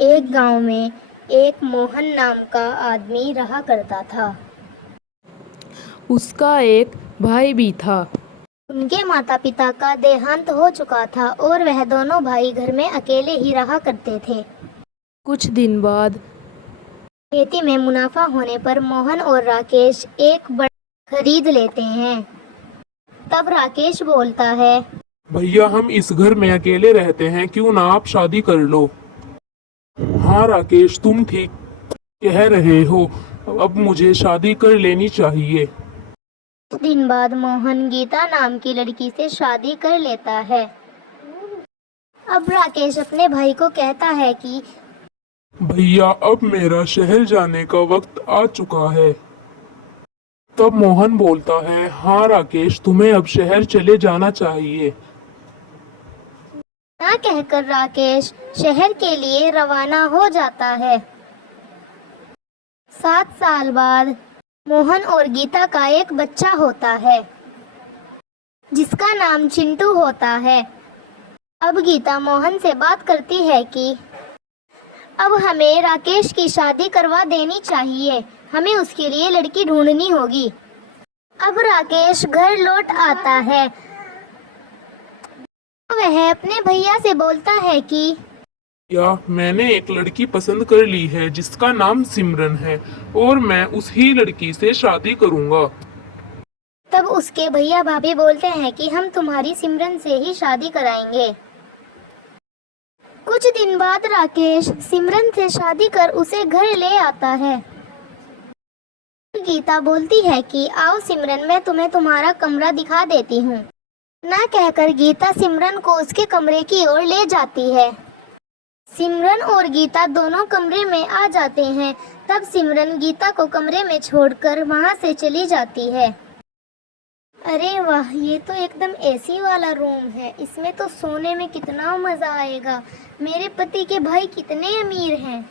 एक गांव में एक मोहन नाम का आदमी रहा करता था। उसका एक भाई भी था। उनके माता पिता का देहांत हो चुका था और वह दोनों भाई घर में अकेले ही रहा करते थे। कुछ दिन बाद खेती में मुनाफा होने पर मोहन और राकेश एक बड़ा खरीद लेते हैं। तब राकेश बोलता है, भैया हम इस घर में अकेले रहते हैं, क्यों ना आप शादी कर लो। हाँ राकेश, तुम ठीक कह रहे हो, अब मुझे शादी कर लेनी चाहिए। कुछ दिन बाद मोहन गीता नाम की लड़की से शादी कर लेता है। अब राकेश अपने भाई को कहता है कि भैया अब मेरा शहर जाने का वक्त आ चुका है। तब मोहन बोलता है, हाँ राकेश, तुम्हें अब शहर चले जाना चाहिए। ना कहकर राकेश शहर के लिए रवाना हो जाता है। 7 साल बाद मोहन और गीता का एक बच्चा होता है जिसका नाम चिंटू होता है। अब गीता मोहन से बात करती है कि अब हमें राकेश की शादी करवा देनी चाहिए, हमें उसके लिए लड़की ढूंढनी होगी। अब राकेश घर लौट आता है। वह अपने भैया से बोलता है कि या मैंने एक लड़की पसंद कर ली है जिसका नाम सिमरन है और मैं उसी लड़की से शादी करूंगा। तब उसके भैया भाभी बोलते हैं कि हम तुम्हारी सिमरन से ही शादी कराएंगे। कुछ दिन बाद राकेश सिमरन से शादी कर उसे घर ले आता है। गीता बोलती है कि आओ सिमरन, मैं तुम्हें तुम्हारा कमरा दिखा देती हूँ। ना कहकर गीता सिमरन को उसके कमरे की ओर ले जाती है। सिमरन और गीता दोनों कमरे में आ जाते हैं। तब सिमरन गीता को कमरे में छोड़कर वहां से चली जाती है। अरे वाह, ये तो एकदम एसी वाला रूम है, इसमें तो सोने में कितना मजा आएगा। मेरे पति के भाई कितने अमीर हैं।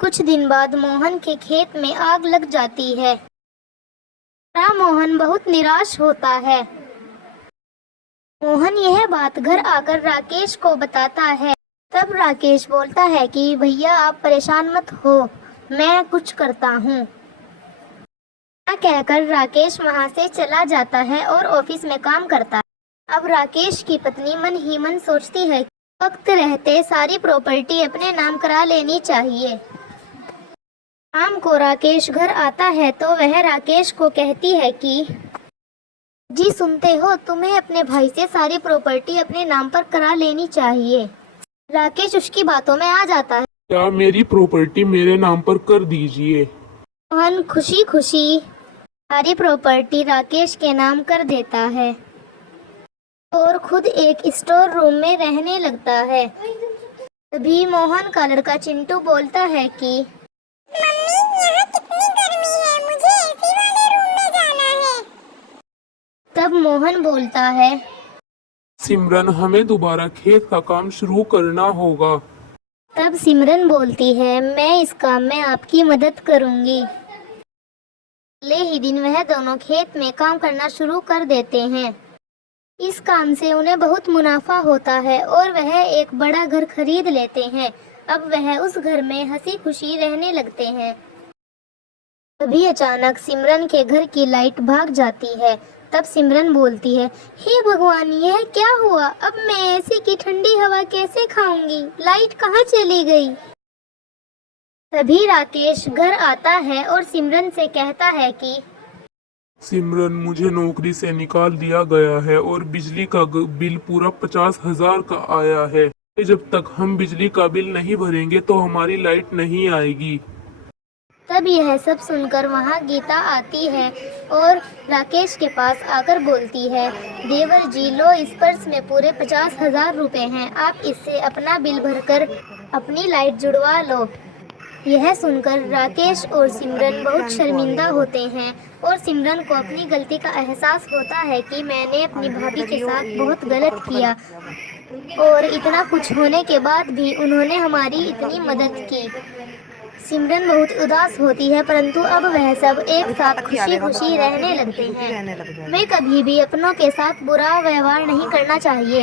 कुछ दिन बाद मोहन के खेत में आग लग जाती है। मोहन बहुत निराश होता है। मोहन यह बात घर आकर राकेश को बताता है। तब राकेश बोलता है कि भैया आप परेशान मत हो, मैं कुछ करता हूँ। कहकर राकेश वहां से चला जाता है और ऑफिस में काम करता है। अब राकेश की पत्नी मन ही मन सोचती है कि वक्त रहते सारी प्रॉपर्टी अपने नाम करा लेनी चाहिए। शाम को राकेश घर आता है तो वह राकेश को कहती है कि जी सुनते हो, तुम्हें अपने भाई से सारी प्रॉपर्टी अपने नाम पर करा लेनी चाहिए। राकेश उसकी बातों में आ जाता है। क्या मेरी प्रॉपर्टी मेरे नाम पर कर दीजिए। मोहन खुशी खुशी सारी प्रॉपर्टी राकेश के नाम कर देता है और खुद एक स्टोर रूम में रहने लगता है। तभी मोहन का लड़का चिंटू बोलता है कि मम्मी, यहाँ कितनी गर्मी है, मुझे एसी वाले रूम में जाना है। तब मोहन बोलता है, सिमरन हमें दोबारा खेत का काम शुरू करना होगा। तब सिमरन बोलती है, मैं इस काम में आपकी मदद करूंगी। अगले ही दिन वह दोनों खेत में काम करना शुरू कर देते हैं। इस काम से उन्हें बहुत मुनाफा होता है और वह एक बड़ा घर खरीद लेते हैं। अब वह उस घर में हंसी खुशी रहने लगते हैं। तभी अचानक सिमरन के घर की लाइट भाग जाती है। तब सिमरन बोलती है, हे भगवान, यह क्या हुआ? अब मैं एसी की ठंडी हवा कैसे खाऊंगी? लाइट कहाँ चली गई? तभी राकेश घर आता है और सिमरन से कहता है कि सिमरन, मुझे नौकरी से निकाल दिया गया है और बिजली का बिल पूरा 50,000 का आया है। जब तक हम बिजली का बिल नहीं भरेंगे तो हमारी लाइट नहीं आएगी। तब यह सब सुनकर वहां गीता आती है और राकेश के पास आकर बोलती है, देवर जी लो, इस पर्स में पूरे 50,000 रुपए हैं, आप इससे अपना बिल भरकर अपनी लाइट जुड़वा लो। यह सुनकर राकेश और सिमरन बहुत शर्मिंदा होते हैं और सिमरन को अपनी गलती का एहसास होता है कि मैंने अपनी भाभी के साथ बहुत गलत किया और इतना कुछ होने के बाद भी उन्होंने हमारी इतनी मदद की। सिमरन बहुत उदास होती है, परंतु अब वह सब एक साथ खुशी खुशी रहने लगते हैं। हमें कभी भी अपनों के साथ बुरा व्यवहार नहीं करना चाहिए।